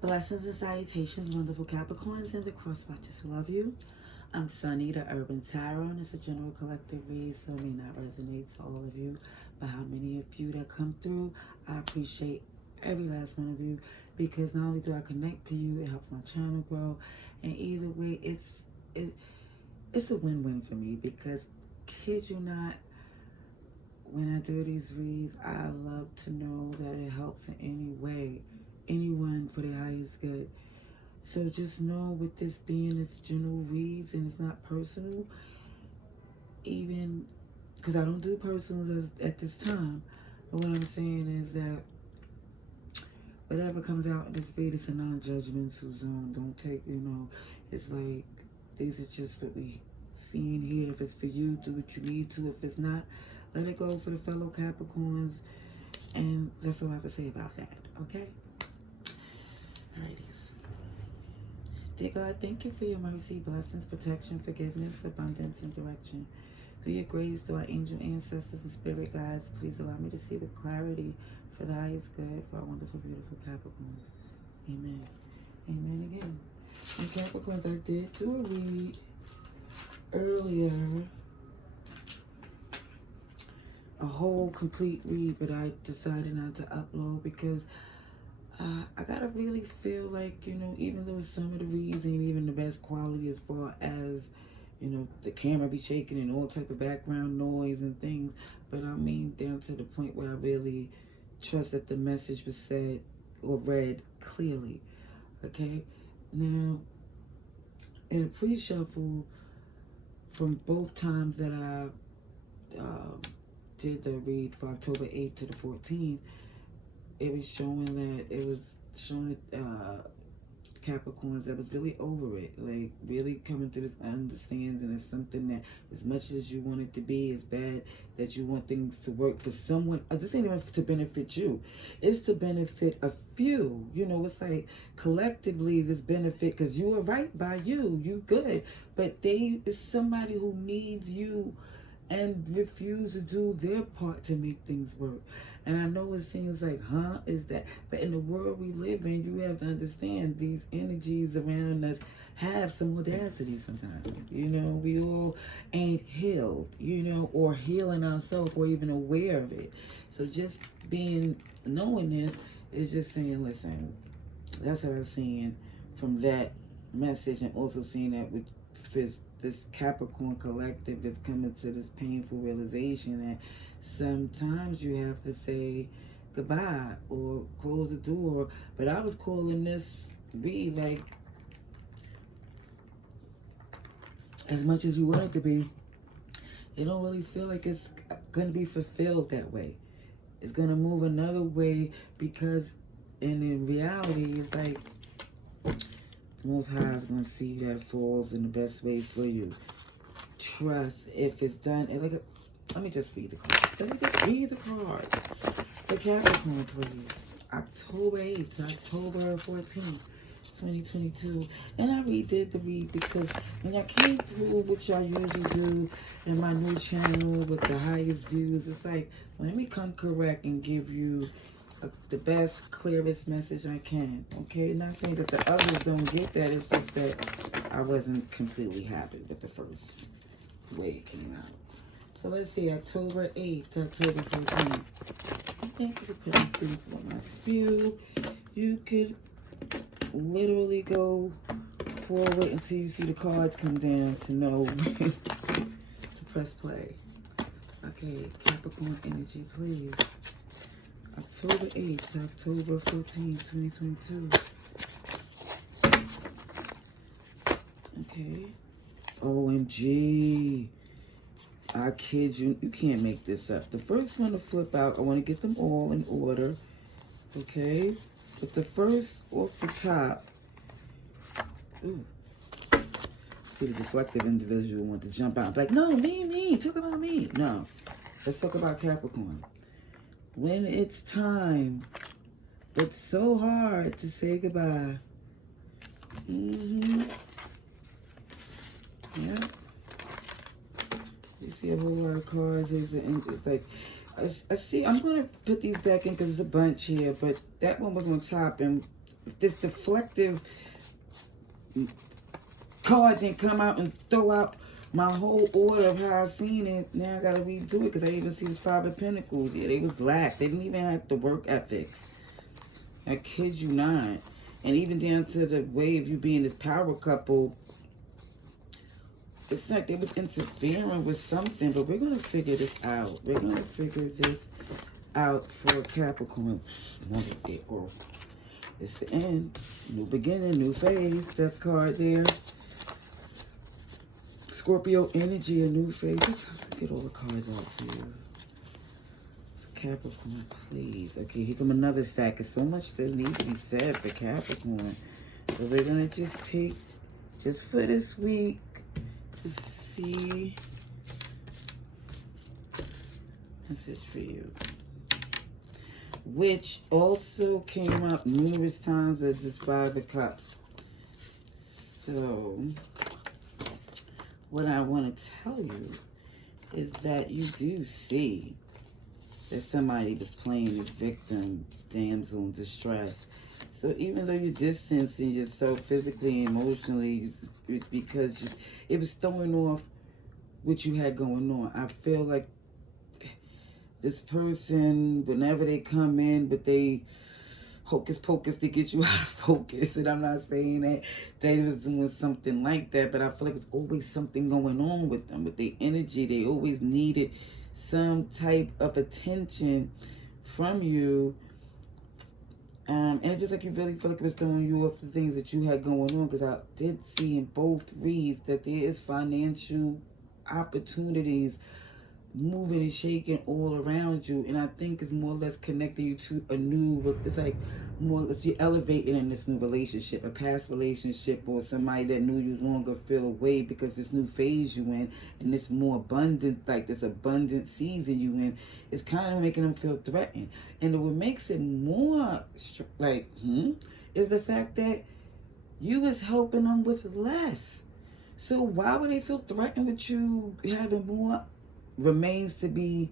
Blessings and salutations, wonderful Capricorns and the crosswatchers who love you. I'm Sunny, the Urban Tarot, and it's a general collective read, so it may not resonate to all of you. But how many of you that come through, I appreciate every last one of you, because not only do I connect to you, it helps my channel grow. And either way, it's a win-win for me, because kid you not, when I do these reads, I love to know that it helps in any way, anyone for their highest good. So just know, with this being this general reads and it's not personal, even because I don't do personals at this time, but what I'm saying is that whatever comes out in this read, it's a non-judgmental zone. Don't take, it's like, these are just what we seeing here. If it's for you, do what you need to. If it's not, let it go for the fellow Capricorns. And that's all I have to say about that, okay? Alrighties. Dear God, thank you for your mercy, blessings, protection, forgiveness, abundance, and direction. Through your grace, through our angel ancestors and spirit guides, please allow me to see with clarity for the highest good for our wonderful, beautiful Capricorns. Amen. Amen again. And Capricorns, I did do a read earlier, a whole complete read, but I decided not to upload because I gotta really feel like, even though some of the reads ain't even the best quality as far as, the camera be shaking and all type of background noise and things, but I mean down to the point where I really trust that the message was said or read clearly. Okay? Now, in a pre-shuffle, from both times that I did the read for October 8th to the 14th, it was showing that Capricorns that was really over it, like really coming to this understanding it's something that, as much as you want it to be, as bad that you want things to work for someone, this ain't even to benefit you, it's to benefit a few. It's like collectively this benefit, because you are right by you good, but is somebody who needs you and refuse to do their part to make things work. And I know it seems like, is that? But in the world we live in, you have to understand these energies around us have some audacity sometimes. We all ain't healed, or healing ourselves or even aware of it. So just knowing this is just saying, listen, that's what I'm seeing from that message, and also seeing that with this Capricorn collective is coming to this painful realization that sometimes you have to say goodbye or close the door. But I was calling this read like, as much as you want it to be, it don't really feel like it's going to be fulfilled that way. It's going to move another way, because in reality, it's like the Most High is going to see that falls in the best way for you. Trust, if it's done. And let me just read the cards. The Capricorn, please. October 8th to October 14th, 2022. And I redid the read because when I came through, which I usually do in my new channel with the highest views, it's like, let me come correct and give you the best, clearest message I can. Okay? Not saying that the others don't get that. It's just that I wasn't completely happy with the first way it came out. So let's see, October 8th to October 14th. Thank you for putting through for my spew. You could literally go forward until you see the cards come down to know to press play. Okay, Capricorn energy, please. October 8th to October 14th, 2022. Okay. OMG. I kid you, you can't make this up. The first one to flip out, I want to get them all in order. Okay? But the first off the top, ooh. See, the reflective individual want to jump out. Like, no, me, talk about me. No, let's talk about Capricorn. When it's time, it's so hard to say goodbye. Yeah. You see a whole lot of cards. It's like, I see, I'm going to put these back in because it's a bunch here, but that one was on top, and this deflective card didn't come out and throw out my whole order of how I seen it. Now I gotta redo it because I even see the Five of Pentacles. Yeah, they was lax. They didn't even have the work ethic. I kid you not. And even down to the way of you being this power couple, it's like they was interfering with something, but we're going to figure this out. We're going to figure this out for Capricorn. It's the end. New beginning, new phase. Death card there. Scorpio energy, a new phase. Let's get all the cards out for you. Capricorn, please. Okay, here come another stack. There's so much that needs to be said for Capricorn. So we're going to just take, just for this week, to see message for you. Which also came up numerous times with this Five of Cups. So, what I want to tell you is that you do see that somebody was playing the victim, damsel in distress. So even though you're distancing yourself physically and emotionally, it's because it was throwing off what you had going on. I feel like this person, whenever they come in, but they hocus pocus to get you out of focus. And I'm not saying that they was doing something like that, but I feel like there's always something going on with them, with their energy. They always needed some type of attention from you. And it's just like you really feel like it was throwing you off the things that you had going on, because I did see in both reads that there is financial opportunities moving and shaking all around you, and I think it's more or less connecting you to a new, it's like more or less you're elevating in this new relationship, a past relationship, or somebody that knew you longer feel away because this new phase you in, and this more abundant, like this abundant season you in, is kind of making them feel threatened. And what makes it more like, is the fact that you was helping them with less. So why would they feel threatened with you having more? Remains to be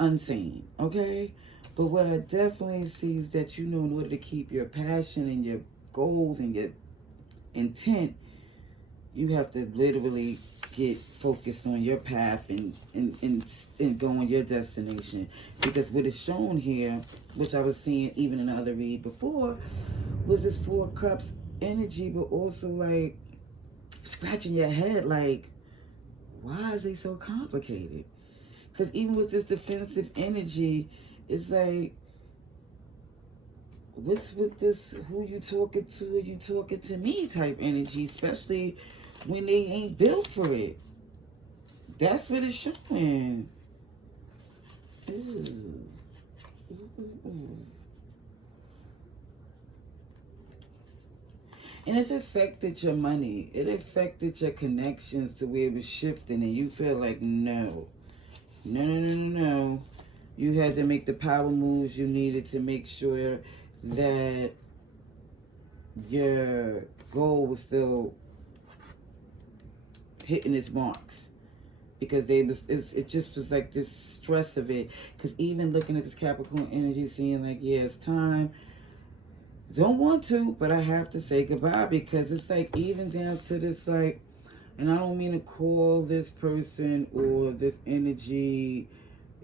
unseen, okay? But what I definitely see is that, you know, in order to keep your passion and your goals and your intent, you have to literally get focused on your path and go on your destination. Because what is shown here, which I was seeing even in the other read before, was this Four of Cups energy, but also like scratching your head like, why is it so complicated? Because even with this defensive energy, it's like, what's with this, who you talking to, are you talking to me type energy, especially when they ain't built for it. That's what it's showing. Ooh. Ooh. And it's affected your money. It affected your connections to where it was shifting, and you feel like, no. You had to make the power moves you needed to make sure that your goal was still hitting its marks. Because it just was like this stress of it. Because even looking at this Capricorn energy, seeing like, yeah, it's time. Don't want to, but I have to say goodbye, because it's like even down to this, like, and I don't mean to call this person or this energy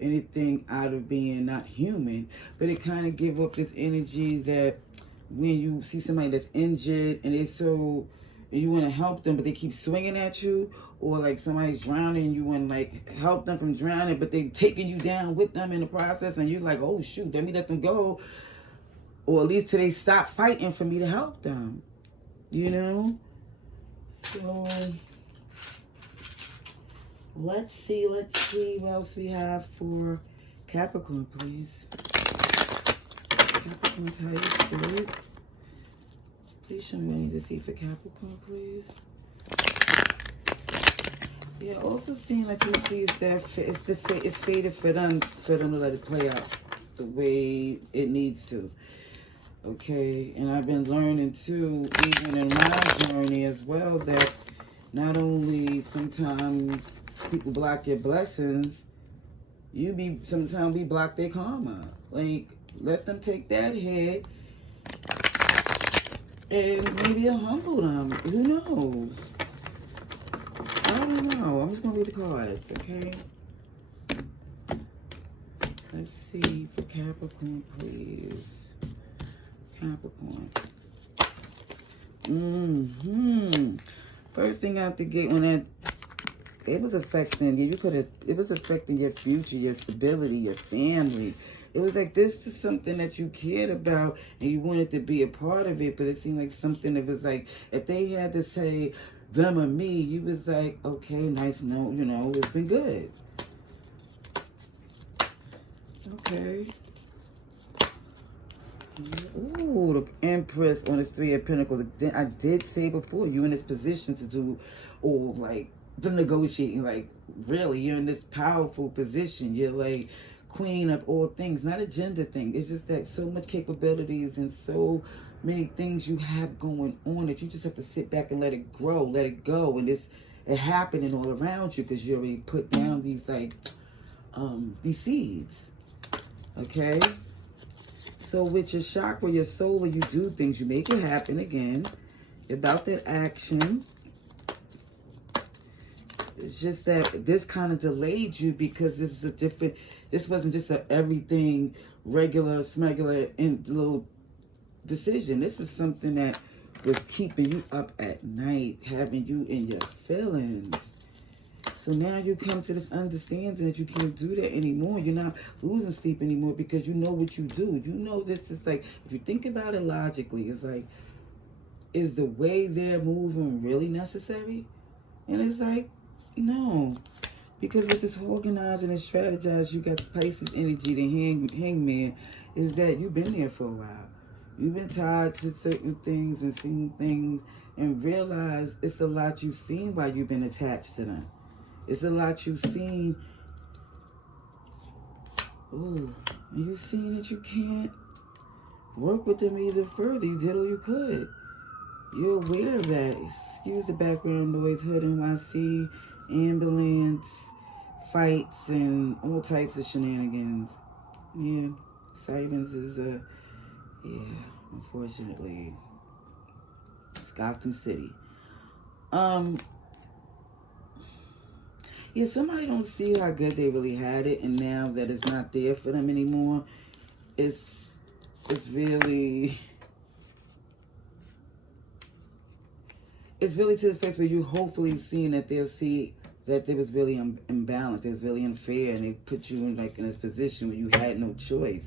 anything out of being not human, but it kind of give up this energy that when you see somebody that's injured and and you want to help them, but they keep swinging at you, or like somebody's drowning and you want to like help them from drowning, but they taking you down with them in the process, and you're like, oh shoot, let me let them go. Or at least till they stop fighting for me to help them. You know? So, let's see what else we have for Capricorn, please. Capricorn, how you feel? Please show me what I need to see for Capricorn, please. Yeah, also seeing like you see it's fated for them to let it play out the way it needs to. Okay, and I've been learning too, even in my journey as well, that not only sometimes people block your blessings, sometimes we block their karma. Like, let them take that hit And maybe it'll humble them. Who knows? I don't know. I'm just going to read the cards, okay? Let's see for Capricorn, please. Capricorn. First thing out the gate, when it was affecting you, it was affecting your future, your stability, your family. It was like, this is something that you cared about and you wanted to be a part of it, but it seemed like something that was like, if they had to say them or me, you was like, okay, nice, no, you know, it's been good. Okay. Ooh, the Empress on this Three of Pentacles. I did say before, you're in this position to do all, like, the negotiating. Like, really, you're in this powerful position. You're, like, queen of all things. Not a gender thing. It's just that so much capabilities and so many things you have going on that you just have to sit back and let it grow, let it go. And it's happening all around you because you already put down these, like, these seeds. Okay? So with your chakra, your solar, you do things. You make it happen again. About that action. It's just that this kind of delayed you because it was a different... This wasn't just a everything, regular, smuggler, and little decision. This was something that was keeping you up at night, having you in your feelings. So now you come to this understanding that you can't do that anymore. You're not losing sleep anymore because you know what you do. You know this is like, if you think about it logically, it's like, is the way they're moving really necessary? And it's like, no. Because with this organizing and strategize, you got Pisces energy, the hangman, is that you've been there for a while. You've been tied to certain things and seen things and realize it's a lot you've seen while you've been attached to them. It's a lot you've seen. Ooh, and you've seen that you can't work with them either further. You did all you could. You're aware of that. Excuse the background noise, hood NYC, ambulance, fights, and all types of shenanigans. Yeah, sirens is, yeah, unfortunately, it's Gotham City. Yeah, somebody don't see how good they really had it, and now that it's not there for them anymore, it's really to this place where you hopefully seeing that they'll see that there was really imbalance, it was really unfair, and they put you in this position where you had no choice,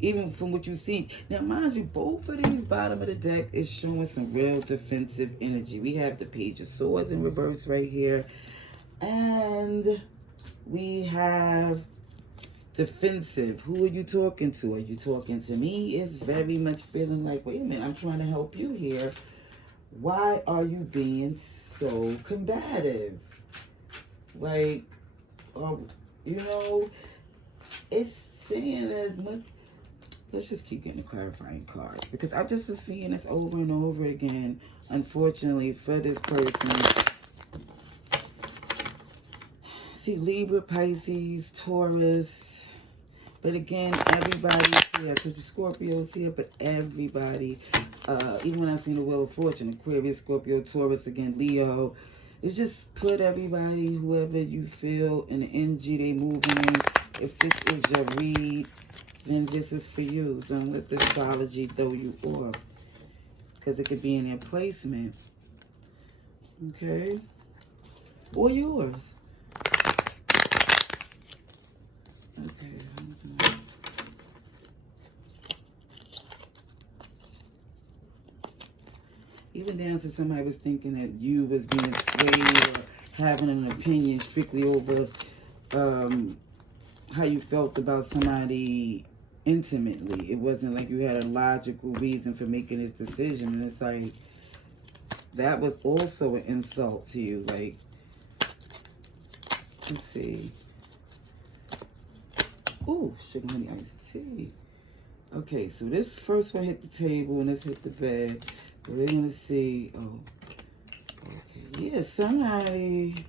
even from what you see. Now, mind you, both of these bottom of the deck is showing some real defensive energy. We have the Page of Swords in reverse right here. And we have defensive. Who are you talking to? Are you talking to me? It's very much feeling like, wait a minute, I'm trying to help you here. Why are you being so combative? Like, you know, it's saying as much. Let's just keep getting the clarifying cards because I just was seeing this over and over again, unfortunately, for this person. See, Libra, Pisces, Taurus. But again, everybody's here. I told you Scorpio's here, but everybody. Even when I seen the Wheel of Fortune, Aquarius, Scorpio, Taurus, again, Leo. It's just put everybody, whoever you feel, in the energy they moving in. If this is your read, then this is for you. Don't let the astrology throw you off. Because it could be in their placement. Okay? Or yours. Okay. Even down to somebody was thinking that you was being swayed or having an opinion strictly over how you felt about somebody intimately. It wasn't like you had a logical reason for making this decision. And it's like, that was also an insult to you. Like, let's see. Ooh, sugar honey iced tea. Okay, so this first one hit the table and this hit the bed. We're going to see. Oh, okay. Yeah, somebody.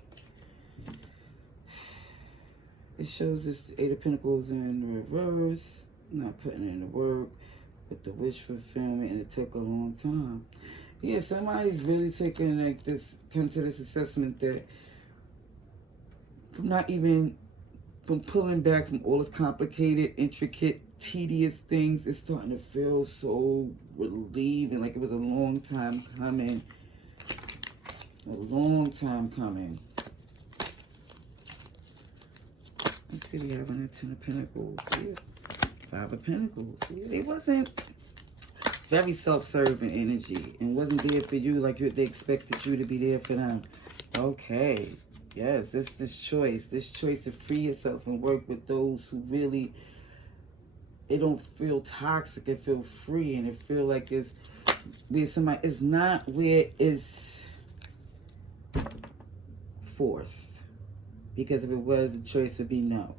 It shows this Eight of Pentacles in reverse. Not putting in the work. with the wish fulfillment, and it took a long time. Yeah, somebody's really taking like this, come to this assessment that from pulling back from all this complicated, intricate, tedious things, it's starting to feel so relieved and like it was a long time coming. A long time coming. Let's see, we have on a 10 of Pentacles. Yeah. 5 of Pentacles. Yeah, it wasn't very self-serving energy and wasn't there for you like they expected you to be there for them. Okay. Yes, this choice to free yourself and work with those who really, it don't feel toxic, it feel free, and it feel like it's where somebody, it's not where it's forced. Because if it was, the choice would be no.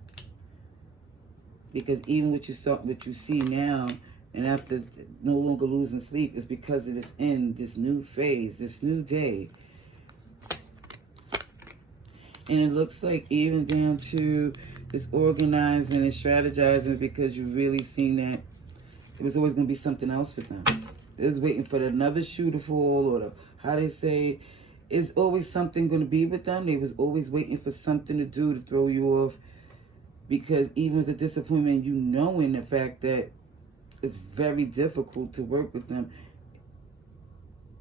Because even what you see now, and after no longer losing sleep, is because of this end, this new phase, this new day. And it looks like even down to this organizing and strategizing, because you really seen that it was always going to be something else with them. They was waiting for another shoe to fall, or how they say, it's always something going to be with them. They was always waiting for something to do to throw you off. Because even with the disappointment, you knowing the fact that it's very difficult to work with them,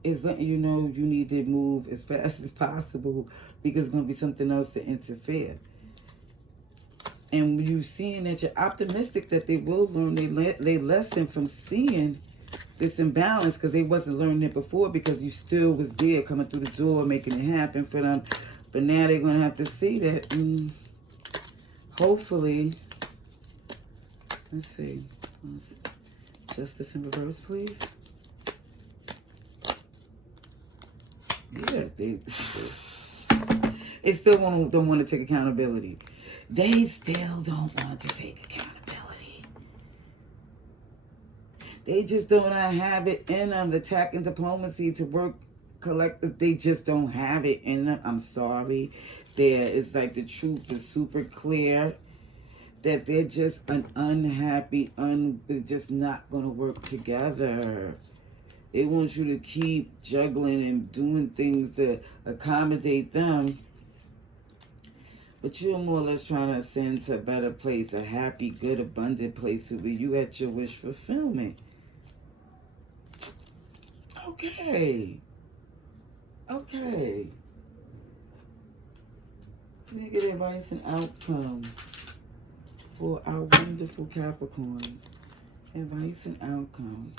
it's letting you know you need to move as fast as possible, because it's going to be something else to interfere. And you seeing that you're optimistic that they will learn they lesson from seeing this imbalance, because they wasn't learning it before, because you still was there coming through the door, making it happen for them. But now they're going to have to see that. Hopefully, let's see. Justice in reverse, please. Yeah, they still don't want to take accountability. They still don't want to take accountability. They just don't have it in them. The tact and diplomacy to work collective, they just don't have it in them. I'm sorry. It's like the truth is super clear that they're just an unhappy, they're just not going to work together. They want you to keep juggling and doing things to accommodate them. But you're more or less trying to ascend to a better place, a happy, good, abundant place where you at your wish fulfillment. Okay. Okay. Negative advice and outcome for our wonderful Capricorns. Advice and outcome.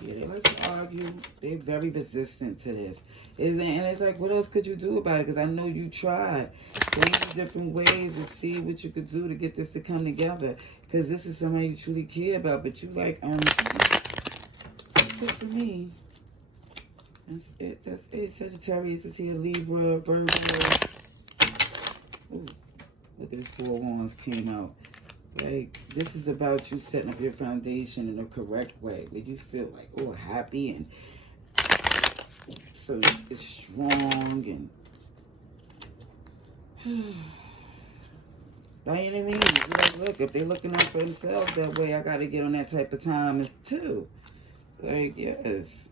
Yeah, they like to argue. They're very resistant to this. And it's like, what else could you do about it? Because I know you tried. There's different ways to see what you could do to get this to come together. Because this is somebody you truly care about. But you like, that's it for me. That's it. That's it. Sagittarius is here. Libra, Virgo. Ooh, look at this 4 Wands came out. Like, this is about you setting up your foundation in a correct way, where you feel like, oh, happy and so it's strong and by any means, like, look, if they're looking out for themselves that way, I got to get on that type of time too. Like, yes.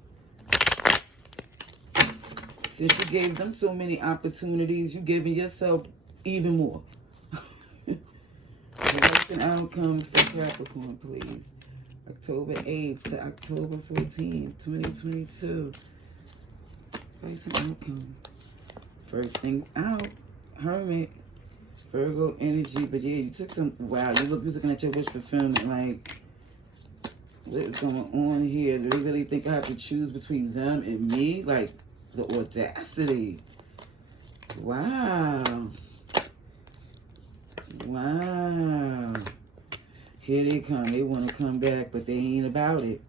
Since you gave them so many opportunities, you're giving yourself even more. What's an outcome for Capricorn, please? October 8th to October 14th, 2022. What's an outcome? First thing out, Hermit, Virgo energy. But yeah, you took some, wow, you're looking at your wish fulfillment like, what is going on here? Do they really think I have to choose between them and me? Like, the audacity. Wow. Wow. Here they come. They want to come back, but they ain't about it.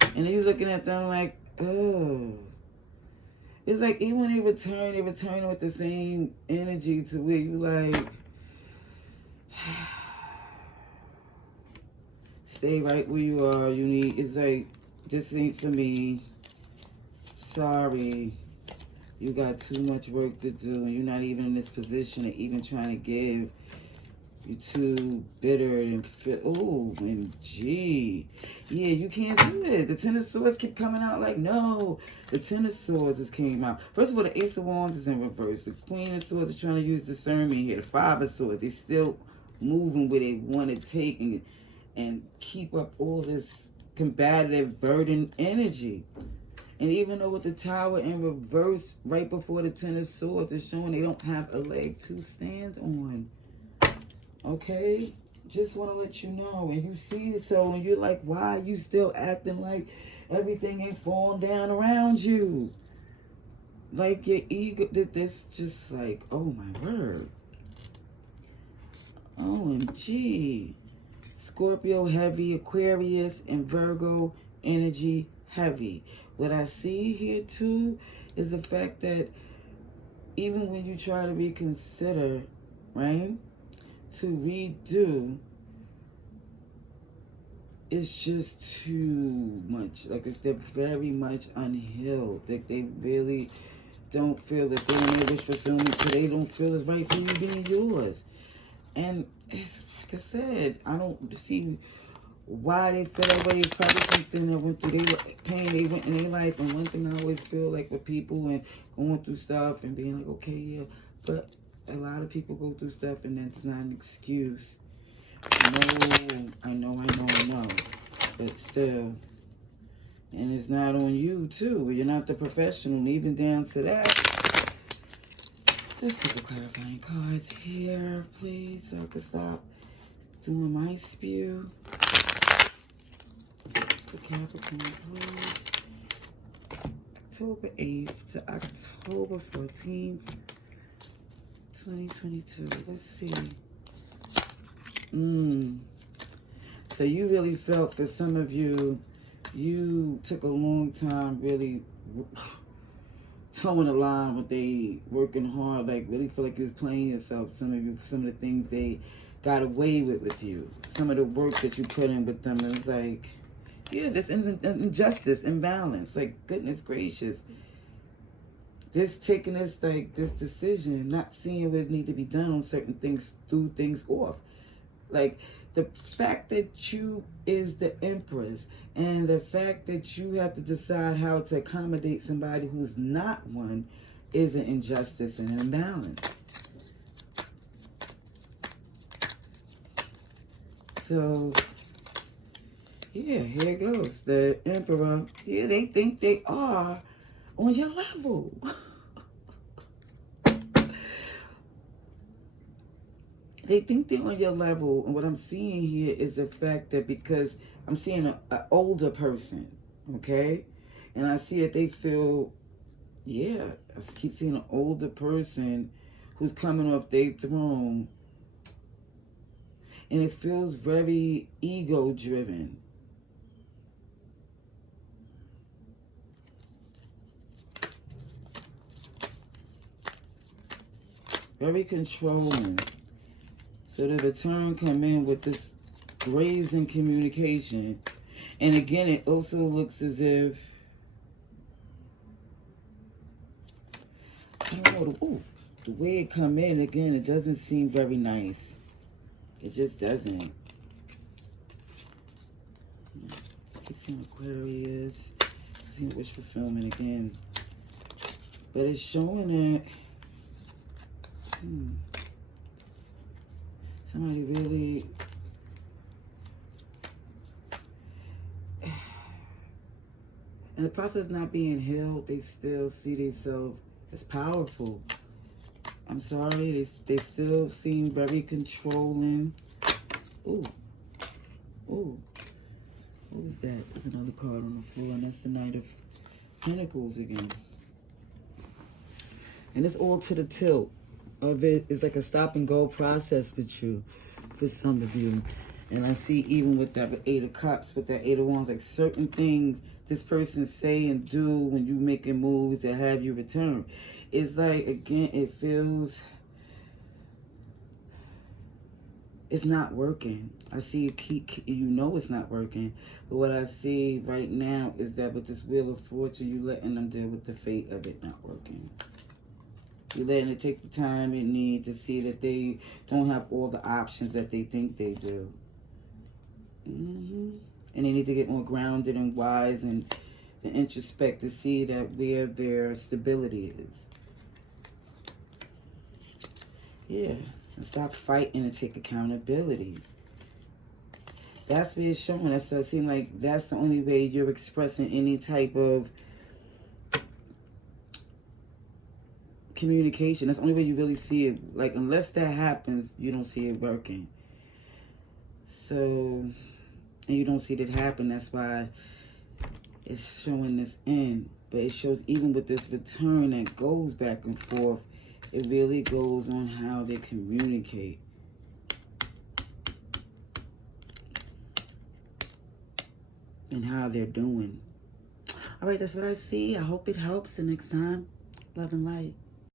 And you're looking at them like, oh. It's like even when they return with the same energy to where you like, stay right where you are. It's like, this ain't for me. Sorry. You got too much work to do, and you're not even in this position of even trying to give You're too bitter and oh, and gee. Yeah, you can't do it. The Ten of Swords keep coming out like, no. The Ten of Swords just came out. First of all, the Ace of Wands is in reverse. The Queen of Swords is trying to use discernment here. The Five of Swords, they still moving where they want to take and keep up all this combative burden energy. And even though with the Tower in reverse, right before the Ten of Swords, is showing they don't have a leg to stand on. Okay? Just want to let you know. And you see it, so and you're like, why are you still acting like everything ain't falling down around you? Like your ego, this just like, oh my word. OMG. Scorpio heavy, Aquarius, and Virgo energy heavy. What I see here too is the fact that even when you try to reconsider, right, to redo, it's just too much. Like they're very much unhealed. Like they really don't feel that they're in their wish fulfillment, so they don't feel it's right for you being yours. And it's like I said, I don't see why they feel that way. It's probably something that went through their pain they went in their life. And one thing I always feel like with people and going through stuff and being like, okay, yeah, but a lot of people go through stuff and that's not an excuse. No, I know, but still. And it's not on you too. You're not the professional, even down to that. Let's get the clarifying cards here, please, so I can stop doing my spew. For Capricorn, please. October 8th to October 14th, 2022. Let's see. So you really felt, for some of you, you took a long time really towing the line with they working hard, like really feel like you was playing yourself. Some of you, some of the things they got away with you. Some of the work that you put in with them, it was like, yeah, this injustice, imbalance. Like, goodness gracious. Just taking this, like, this decision, not seeing what needs to be done on certain things, threw things off. Like, the fact that you is the Empress, and the fact that you have to decide how to accommodate somebody who's not one, is an injustice and an imbalance. So, yeah, here it goes. The Emperor, yeah, they think they are on your level. They think they're on your level, and what I'm seeing here is the fact that, because I'm seeing an older person, okay? And I see that they feel, yeah, I keep seeing an older person who's coming off their throne. And it feels very ego-driven. Very controlling. So the return come in with this brazen communication. And again, it also looks as if, I don't know, the way it come in, again, it doesn't seem very nice. It just doesn't. I keep seeing Aquarius, seeing wish fulfillment again. But it's showing that, somebody really, in the process of not being healed, they still see themselves as powerful. I'm sorry, they still seem very controlling. Ooh. What was that? There's another card on the floor, and that's the Knight of Pentacles again. And it's all to the tilt of it. It's like a stop and go process with you, for some of you. And I see even with that Eight of Cups, with that Eight of Wands, like certain things this person say and do when you making moves to have you return. It's like, again, it feels, it's not working. I see you know it's not working. But what I see right now is that with this Wheel of Fortune, you letting them deal with the fate of it not working. You're letting it take the time it needs to see that they don't have all the options that they think they do. And they need to get more grounded and wise and to introspect to see that where their stability is. Yeah. And stop fighting and take accountability. That's where it's showing. That's what it seems like that's the only way you're expressing any type of communication. That's the only way you really see it. Like, unless that happens, you don't see it working. So, and you don't see it happen. That's why it's showing this end. But it shows even with this return that goes back and forth, it really goes on how they communicate. And how they're doing. All right, that's what I see. I hope it helps. The next time, love and light.